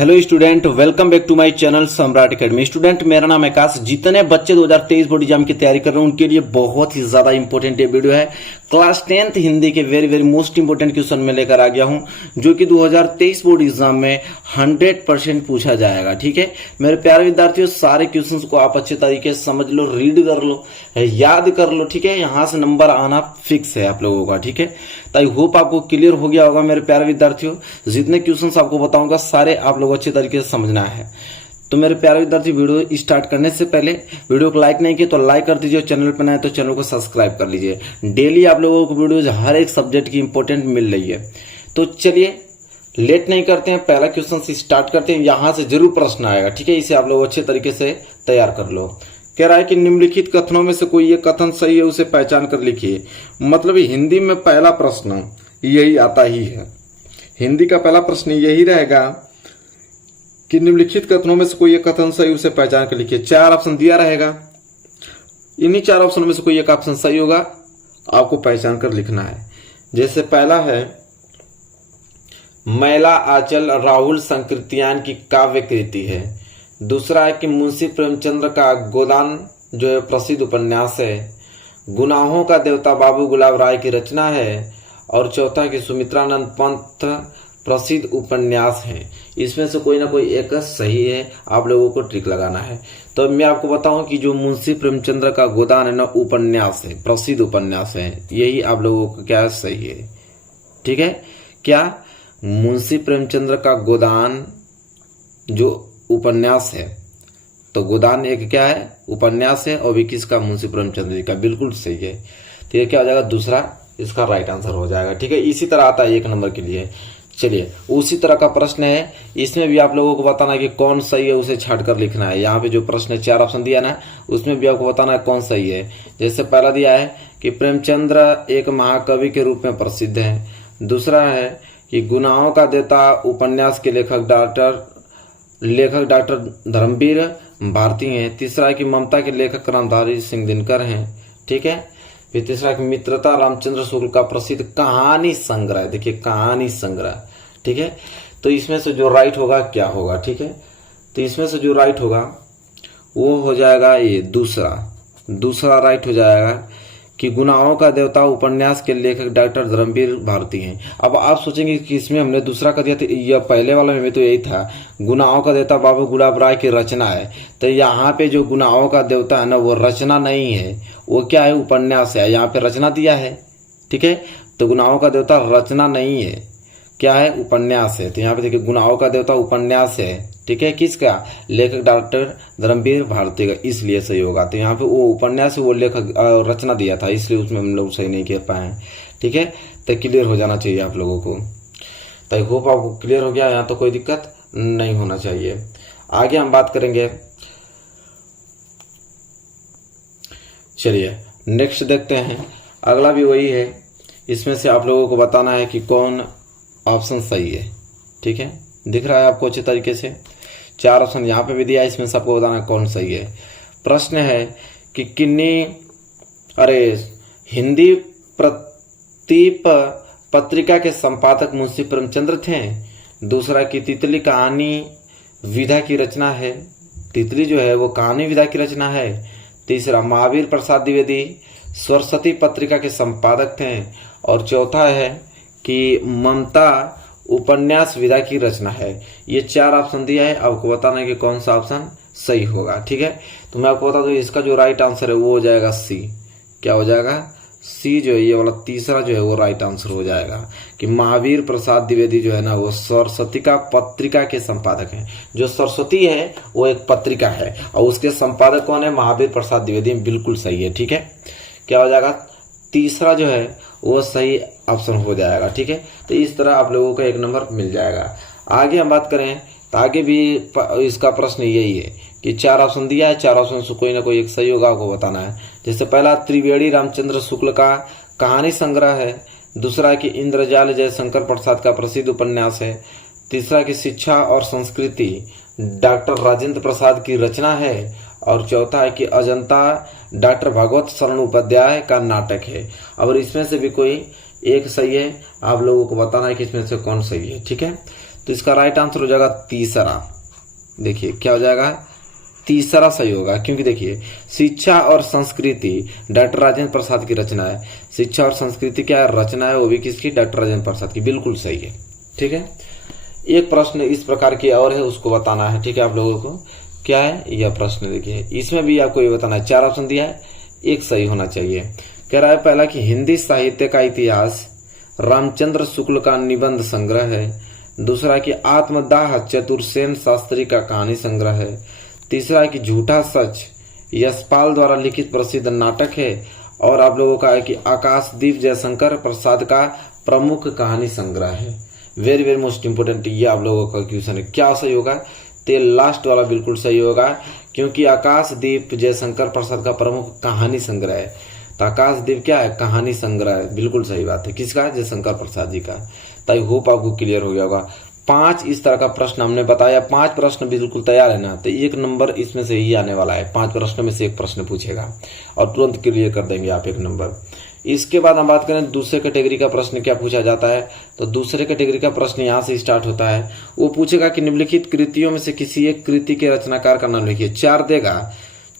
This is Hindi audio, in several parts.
Hello student, welcome back to my channel Samrat academy. Student, मेरा नाम है आकाश। जितने बच्चे 2023 बोर्ड एग्जाम की तैयारी कर रहे हैं उनके लिए बहुत ही ज्यादा इंपॉर्टेंट ये वीडियो है। क्लास 10th हिंदी के very very most important question में लेकर आ गया हूं, जो कि 2023 बोर्ड एग्जाम में 100% पूछा जाएगा। ठीक है मेरे प्यारे विद्यार्थियों, सारे क्वेश्चंस को आप अच्छे तरीके से समझ लो, रीड कर लो, याद कर लो। ठीक है, यहां से नंबर आना फिक्स है आप लोगों का। ठीक है, तो आई होप आपको क्लियर हो गया होगा मेरे प्यारे विद्यार्थियों। जितने क्वेश्चंस आपको बताऊंगा सारे आप लोग अच्छे तरीके से समझना है। तो मेरे प्यारे विद्यार्थी, वीडियो स्टार्ट करने से पहले वीडियो को लाइक नहीं किए तो लाइक कर दीजिए, चैनल पर नए तो चैनल को सब्सक्राइब कर लीजिए। डेली आप लोगों को वीडियोज हर एक सब्जेक्ट की इंपॉर्टेंट मिल रही है। तो चलिए लेट नहीं करते हैं, पहला क्वेश्चन से स्टार्ट करते हैं। यहां से जरूर प्रश्न आएगा। ठीक है, इसे आप लोग अच्छे तरीके से तैयार कर लो। कह रहा है कि निम्नलिखित कथनों में से कोई एक कथन सही है, उसे पहचान कर लिखिए। मतलब हिंदी में पहला प्रश्न यही आता ही है। हिंदी का पहला प्रश्न यही रहेगा कि निम्नलिखित कथनों में से कोई एक कथन सही, उसे पहचान कर लिखिए। 4 ऑप्शन दिया रहेगा, इन्हीं 4 ऑप्शन में से कोई एक ऑप्शन सही होगा, आपको पहचान कर लिखना है। जैसे पहला है, मैला आंचल राहुल संकृत्यायन की काव्य कृति है। दूसरा है कि मुंशी प्रेमचंद्र का गोदान जो है प्रसिद्ध उपन्यास है। गुनाहों का देवता बाबू गुलाब राय की रचना है। और चौथा कि सुमित्रानंद पंत प्रसिद्ध उपन्यास है। इसमें से कोई ना कोई एक सही है, आप लोगों को ट्रिक लगाना है। तो मैं आपको बताऊं कि जो मुंशी प्रेमचंद्र का गोदान है ना, उपन्यास है, प्रसिद्ध उपन्यास है, यही आप लोगों को क्या सही है। ठीक है, क्या मुंशी प्रेमचंद्र का गोदान जो उपन्यास है, तो गोदान एक क्या है, उपन्यास है, और भी किसका, मुंशी प्रेमचंद्र जी का, बिल्कुल सही है। तो ये क्या हो जाएगा, दूसरा इसका राइट आंसर हो जाएगा। ठीक है, इसी तरह आता है 1 नंबर के लिए। चलिए उसी तरह का प्रश्न है, इसमें भी आप लोगों को बताना है कि कौन सही है, उसे छाट कर लिखना है। यहाँ पे जो प्रश्न 4 ऑप्शन दिया ना, उसमें भी आपको बताना है कौन सही है। जैसे पहला दिया है कि प्रेमचंद्र एक महाकवि के रूप में प्रसिद्ध है। दूसरा है कि गुनाहों का देवता उपन्यास के लेखक डॉक्टर धर्मवीर भारती हैं। तीसरा है कि ममता के लेखक रामधारी सिंह दिनकर हैं। ठीक है, फिर तीसरा कि मित्रता रामचंद्र शुक्ल का प्रसिद्ध कहानी संग्रह। देखिए कहानी संग्रह। ठीक है, तो इसमें से जो राइट होगा क्या होगा। ठीक है, तो इसमें से जो राइट होगा वो हो जाएगा ये दूसरा राइट हो जाएगा कि गुनाहों का देवता उपन्यास के लेखक डॉक्टर धर्मवीर भारती हैं। अब आप सोचेंगे कि इसमें हमने दूसरा कर दिया, तो यह पहले वाला में तो यही था, गुनाहों का देवता बाबू गुलाब राय की रचना है। तो यहाँ पे जो गुनाहों का देवता है ना, वो रचना नहीं है, वो क्या है, उपन्यास है। यहाँ पे रचना दिया है। ठीक है, तो गुनाहों का देवता रचना नहीं है, क्या है, उपन्यास है। तो यहाँ पे देखिए गुनाहों का देवता उपन्यास है। ठीक है, किसका, लेखक डॉक्टर धर्मवीर भारती का, इसलिए सही होगा। तो यहाँ पे वो उपन्यास वो लेखक रचना दिया था, इसलिए उसमें हम लोग सही नहीं कर पाए। ठीक है, तो क्लियर हो जाना चाहिए आप लोगों को। तो आई होप आपको क्लियर हो गया, यहाँ तो कोई दिक्कत नहीं होना चाहिए। आगे हम बात करेंगे। चलिए नेक्स्ट देखते हैं। अगला भी वही है, इसमें से आप लोगों को बताना है कि कौन ऑप्शन सही है। ठीक है, दिख रहा है आपको अच्छे तरीके से। 4 ऑप्शन यहाँ पे भी दिया है, इसमें से आपको बताना कौन सही है। प्रश्न है कि हिंदी प्रतीप पत्रिका के संपादक मुंशी प्रेमचंद्र थे। दूसरा कि तितली कहानी विधा की रचना है, तितली जो है वो कहानी विधा की रचना है। तीसरा महावीर प्रसाद द्विवेदी सरस्वती पत्रिका के संपादक थे। और चौथा है कि ममता उपन्यास विधा की रचना है। ये 4 ऑप्शन दिया है, आपको बताना है कि कौन सा ऑप्शन सही होगा। ठीक है, तो मैं आपको बता दूं इसका जो राइट आंसर है वो हो जाएगा सी। क्या हो जाएगा, सी जो है, ये वाला तीसरा जो है वो राइट आंसर हो जाएगा कि महावीर प्रसाद द्विवेदी जो है ना, वो सरस्वती का पत्रिका के संपादक हैं। जो सरस्वती है वो एक पत्रिका है, और उसके संपादक कौन है, महावीर प्रसाद द्विवेदी। बिल्कुल सही है। ठीक है, क्या हो जाएगा, तीसरा जो है वो सही ऑप्शन हो जाएगा। ठीक है, तो इस तरह आप लोगों को 1 नंबर मिल जाएगा। आगे हम बात करें तो आगे भी इसका प्रश्न यही है कि 4 ऑप्शन दिया है, 4 ऑप्शन से कोई ना कोई एक सही होगा, आपको बताना है। जैसे पहला त्रिवेणी रामचंद्र शुक्ल का कहानी संग्रह है। दूसरा कि इंद्रजाल जयशंकर प्रसाद का प्रसिद्ध उपन्यास है। तीसरा कि शिक्षा और संस्कृति डॉक्टर राजेंद्र प्रसाद की रचना है। और चौथा है कि अजंता डॉक्टर भगवत शरण उपाध्याय का नाटक है। और इसमें से भी कोई एक सही है, आप लोगों को बताना है कि इसमें से कौन सही है। ठीक है, तो तो इसका राइट आंसर हो जाएगा तीसरा। देखिए क्या हो जाएगा, तीसरा सही होगा, क्योंकि देखिए शिक्षा और संस्कृति डॉक्टर राजेंद्र प्रसाद की रचना है। शिक्षा और संस्कृति क्या रचना है, वो भी किसकी, डॉक्टर राजेंद्र प्रसाद की। बिल्कुल सही है। ठीक है, एक प्रश्न इस प्रकार की और है, उसको बताना है। ठीक है, आप लोगों को क्या है यह प्रश्न, देखिए इसमें भी आपको ये बताना है। 4 ऑप्शन दिया है, एक सही होना चाहिए। कह रहा है पहला कि हिंदी साहित्य का इतिहास रामचंद्र शुक्ल का निबंध संग्रह है। दूसरा कि आत्मदाह चतुर्सेन शास्त्री का कहानी संग्रह है। तीसरा कि झूठा सच यशपाल द्वारा लिखित प्रसिद्ध नाटक है। और आप लोगों का है कि आकाशदीप जयशंकर प्रसाद का प्रमुख कहानी संग्रह है। वेरी वेरी मोस्ट इंपोर्टेंट, ये आप लोगों का क्वेश्चन है। क्या सही होगा, तो लास्ट वाला बिल्कुल सही होगा, क्योंकि आकाशदीप जयशंकर प्रसाद का प्रमुख कहानी संग्रह है। तो आकाशदीप क्या है, कहानी संग्रह है। बिल्कुल सही बात है, किसका, जयशंकर प्रसाद जी का। तो आई होप आपको क्लियर हो गया होगा। 5 इस तरह का प्रश्न हमने बताया। 5 प्रश्न बिल्कुल तैयार है ना, तो 1 नंबर इसमें से ही आने वाला है। 5 प्रश्न में से 1 प्रश्न पूछेगा और तुरंत क्लियर कर देंगे आप 1 नंबर। इसके बाद हम बात करें दूसरे कैटेगरी का प्रश्न क्या पूछा जाता है। तो दूसरे कैटेगरी का प्रश्न यहाँ से स्टार्ट होता है। वो पूछेगा कि निम्नलिखित कृतियों में से किसी एक कृति के रचनाकार का नाम लिखिए। 4 देगा,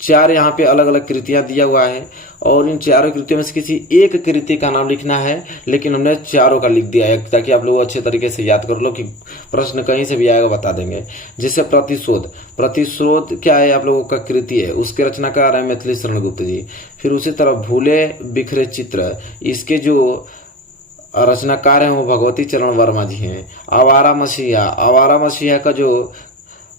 4 यहाँ पे अलग अलग कृतियां दिया हुआ है और इन 4 कृतियों में से किसी एक कृति का नाम लिखना है, लेकिन हमने 4 का लिख दिया है ताकि आप लोग अच्छे तरीके से याद कर लो कि प्रश्न कहीं से भी आएगा बता देंगे। जैसे प्रतिशोध, प्रतिशोध क्या है, आप लोगों का कृति है, उसके रचनाकार है मैथिली शरण गुप्त जी। फिर उसी तरह भूले बिखरे चित्र, इसके जो रचनाकार हैं वो भगवती चरण वर्मा जी हैं। आवारा मसीहा, आवारा मसीहा का जो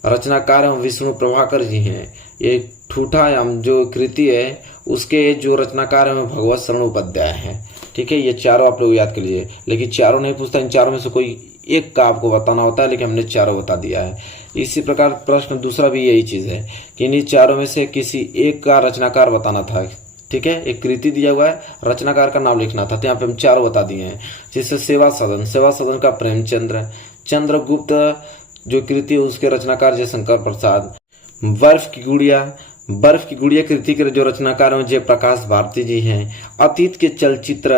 रचनाकार है विष्णु प्रभाकर जी हैं। ये ठूठायाम जो कृति है उसके जो रचनाकार है भगवत शरण उपाध्याय हैं। ठीक है, ये 4 आप लोग याद कर लीजिए, लेकिन 4 नहीं पूछता, इन 4 में से कोई एक का आपको बताना होता है, लेकिन हमने 4 बता दिया है। इसी प्रकार प्रश्न दूसरा भी यही चीज है कि इन 4 में से किसी एक का रचनाकार बताना था। ठीक है, एक कृति दिया हुआ है, रचनाकार का नाम लिखना था, तो यहाँ पे हम 4 बता दिए हैं। जैसे सेवा सदन, सेवा सदन का प्रेमचंद्र, चंद्रगुप्त जो कृति है उसके रचनाकार जयशंकर प्रसाद। बर्फ की गुड़िया, बर्फ की गुड़िया कृति के जो रचनाकार हैं जयप्रकाश भारती जी हैं। अतीत के चलचित्र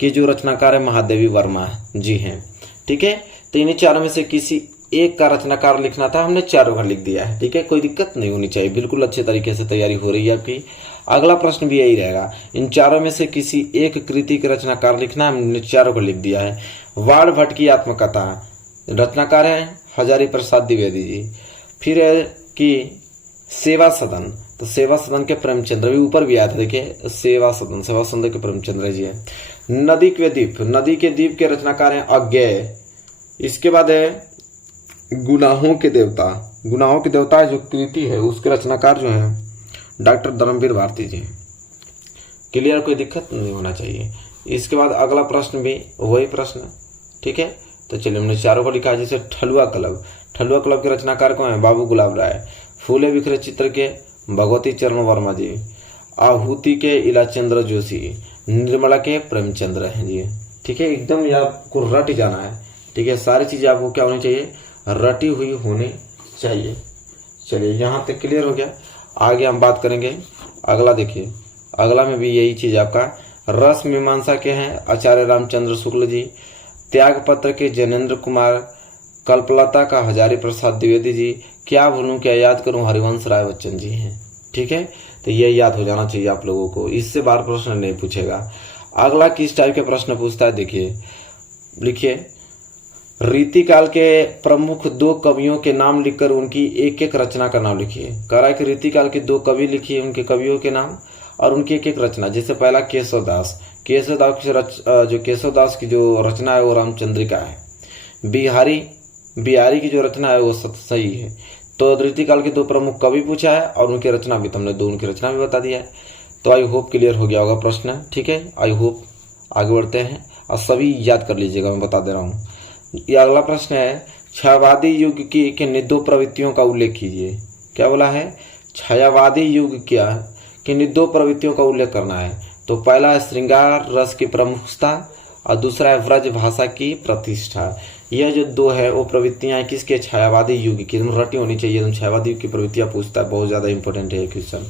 के जो रचनाकार है महादेवी वर्मा जी हैं। ठीक है, तो इन्हीं 4 में से किसी एक का रचनाकार लिखना था, हमने 4 का लिख दिया है। ठीक है, कोई दिक्कत नहीं होनी चाहिए, बिल्कुल अच्छे तरीके से तैयारी हो रही है आपकी। अगला प्रश्न भी यही रहेगा, इन 4 में से किसी एक कृति के रचनाकार लिखना, हमने 4 को लिख दिया है। वाड़ भट्ट की आत्मकथा, रचनाकार है हजारी प्रसाद द्विवेदी जी। फिर है कि सेवा सदन, तो सेवा सदन के प्रेमचंद्र, भी ऊपर भी आया था, देखिए सेवा सदन, सेवा सदन के प्रेमचंद्र जी है। नदी के द्वीप, नदी के द्वीप के रचनाकार हैं अज्ञेय। इसके बाद है गुनाहों के देवता, गुनाहों के देवता जो कृति है उसके रचनाकार जो है डॉक्टर धर्मवीर भारती जी। क्लियर, कोई दिक्कत नहीं होना चाहिए। इसके बाद अगला प्रश्न भी वही प्रश्न। ठीक है, तो चलिए हमने 4 को लिखा। जैसे ठलुआ क्लब, ठलुआ क्लब के रचनाकार कौन है, बाबू गुलाब राय। फूले बिखरे चित्र के भगवती चरण वर्मा जी। आहुति के इलाचंद्र जोशी। निर्मला के प्रेमचंद्र हैं जी। ठीक है, एकदम ये आपको रट जाना है। ठीक है, सारी चीजें आपको क्या होनी चाहिए, रटी हुई होनी चाहिए। चलिए यहाँ तक क्लियर हो गया। आगे हम बात करेंगे अगला। देखिए अगला में भी यही चीज आपका रस मीमांसा के हैं आचार्य रामचंद्र शुक्ल जी। त्याग पत्र के जैनेन्द्र कुमार। कल्पलता का हजारी प्रसाद द्विवेदी जी। क्या भूलूं क्या याद करूं हरिवंश राय बच्चन जी हैं। ठीक है, तो ये याद हो जाना चाहिए आप लोगों को, इससे बार प्रश्न नहीं पूछेगा। अगला किस टाइप के प्रश्न पूछता है, देखिए लिखिए रीतिकाल के प्रमुख 2 कवियों के नाम लिखकर उनकी एक एक रचना का नाम लिखिए। कह रहा है कि रीतिकाल के 2 कवि लिखिए, उनके कवियों के नाम और उनकी एक एक रचना। जैसे पहला केशवदास, जो केशवदास की जो रचना है वो रामचंद्रिका है। बिहारी की जो रचना है वो सही है। तो रीतिकाल के 2 प्रमुख कवि पूछा है और उनकी रचना भी, तुमने 2 उनकी रचना भी बता दिया है। तो आई होप क्लियर हो गया होगा प्रश्न। ठीक है, आई होप आगे बढ़ते हैं और सभी याद कर लीजिएगा, मैं बता दे रहा हूँ। ये अगला प्रश्न है छायावादी युग की किन 2 प्रवृत्तियों का उल्लेख कीजिए। क्या बोला है, छायावादी युग क्या किन 2 प्रवृत्तियों का उल्लेख करना है। तो पहला है श्रृंगार रस की प्रमुखता और दूसरा है व्रज भाषा की प्रतिष्ठा। यह जो 2 है वो प्रवृत्तियां हैं किसके, छायावादी युग की। एकदम रटी होनी चाहिए, एकदम छायावादी युग की प्रवृत्तियां पूछता है, बहुत ज्यादा इंपॉर्टेंट है क्वेश्चन।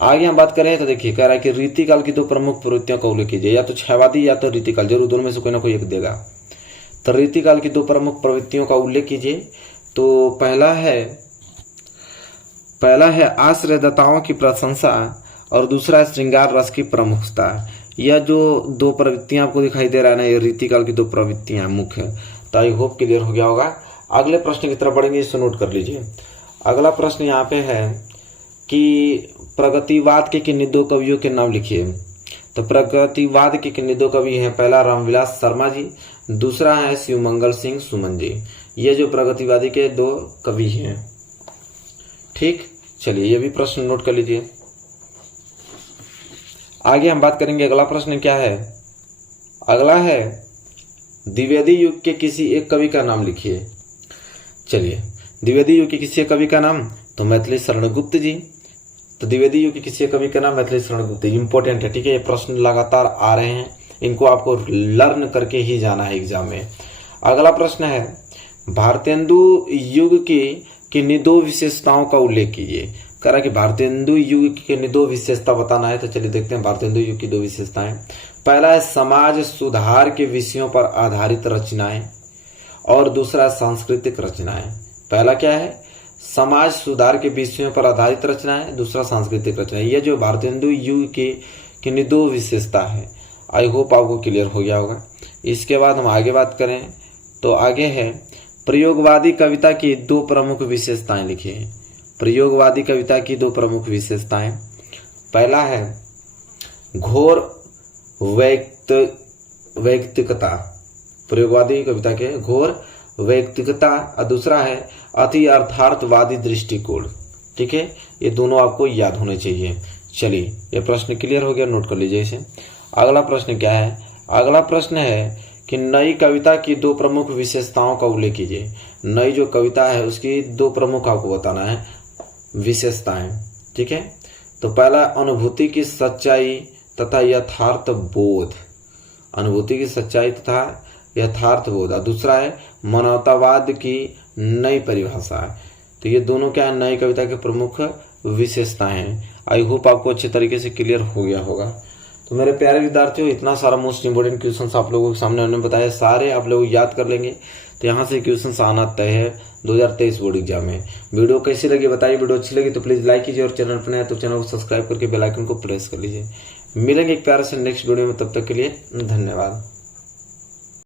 आगे हम बात करें तो देखिए कह रहा है कि रीतिकाल की 2 प्रमुख प्रवृत्तियों का उल्लेख कीजिए। या तो छायावादी या तो रीतिकाल, जरूर दोनों में से कोई ना कोई एक देगा। तो रीतिकाल की दो प्रमुख प्रवृत्तियों का उल्लेख कीजिए। तो पहला है आश्रयदाताओं की प्रशंसा और दूसरा है श्रृंगार रस की प्रमुखता। यह जो दो प्रवृत्तियां आपको दिखाई दे रहा है ना, ये रीतिकाल की दो प्रवृत्तियां मुख्य। तो आई होप क्लियर हो गया होगा। अगले प्रश्न की तरफ बढ़ेंगे, इसे नोट कर लीजिए। अगला प्रश्न यहाँ पे है कि प्रगतिवाद के किन्हीं दो कवियों के नाम लिखिए। तो प्रगतिवाद के किन्हीं दो कवि हैं, पहला रामविलास शर्मा जी, दूसरा है शिवमंगल सिंह सुमन जी। ये जो प्रगतिवादी के दो कवि हैं। ठीक, चलिए ये भी प्रश्न नोट कर लीजिए। आगे हम बात करेंगे, अगला प्रश्न क्या है। अगला है द्विवेदी युग के किसी एक कवि का नाम लिखिए। चलिए, द्विवेदी युग के किसी एक कवि का नाम, तो मैथिली शरण गुप्त जी। तो द्विवेदी युग के किसी एक कवि का नाम मैथिली शरण गुप्त जी। इंपॉर्टेंट है, ठीक है। ये प्रश्न लगातार आ रहे हैं, इनको आपको लर्न करके ही जाना है एग्जाम में। अगला प्रश्न है भारतेंदु युग की किन्हीं दो विशेषताओं का उल्लेख कीजिए। कह रहा कि भारतेंदु युग की किन्हीं दो विशेषता बताना है। तो चलिए देखते हैं भारतेंदु युग की दो विशेषताएं। पहला है समाज सुधार के विषयों पर आधारित रचनाएं और दूसरा सांस्कृतिक रचनाएं। पहला क्या है, समाज सुधार के विषयों पर आधारित रचनाएं, दूसरा सांस्कृतिक रचनाएं। ये जो भारतेंदु युग की किन्हीं दो विशेषता है। आई होप आपको क्लियर हो गया होगा। इसके बाद हम आगे बात करें तो आगे है प्रयोगवादी कविता की दो प्रमुख विशेषताएं लिखिए। प्रयोगवादी कविता की दो प्रमुख विशेषताएं। पहला है घोर वैयक्तिकता, प्रयोगवादी कविता के घोर वैयक्तिकता, और दूसरा है अति अर्थार्थवादी दृष्टिकोण। ठीक है, ये दोनों आपको याद होने चाहिए। चलिए ये प्रश्न क्लियर हो गया, नोट कर लीजिए इसे। अगला प्रश्न क्या है, अगला प्रश्न है कि नई कविता की दो प्रमुख विशेषताओं का उल्लेख कीजिए। नई जो कविता है उसकी दो प्रमुख आपको बताना है विशेषताएं। ठीक है, तो पहला अनुभूति की सच्चाई तथा यथार्थ बोध, अनुभूति की सच्चाई तथा यथार्थ बोध, और दूसरा है मानवतावाद की नई परिभाषा। तो ये दोनों क्या है, नई कविता के प्रमुख विशेषताएं हैं। आई होप आपको अच्छे तरीके से क्लियर हो गया होगा। तो मेरे प्यारे विद्यार्थियों, इतना सारा मोस्ट इंपोर्टेंट क्वेश्चंस आप लोगों के सामने हमने बताया, सारे आप लोग याद कर लेंगे। तो यहाँ से क्वेश्चंस आना तय है 2023 बोर्ड एग्जाम में। वीडियो कैसी लगी बताइए। वीडियो अच्छी लगी तो प्लीज लाइक कीजिए और चैनल पर नए तो चैनल को सब्सक्राइब करके बेल आइकन को प्रेस कर लीजिए। मिलेंगे एक प्यारे से नेक्स्ट वीडियो में, तब तक के लिए धन्यवाद।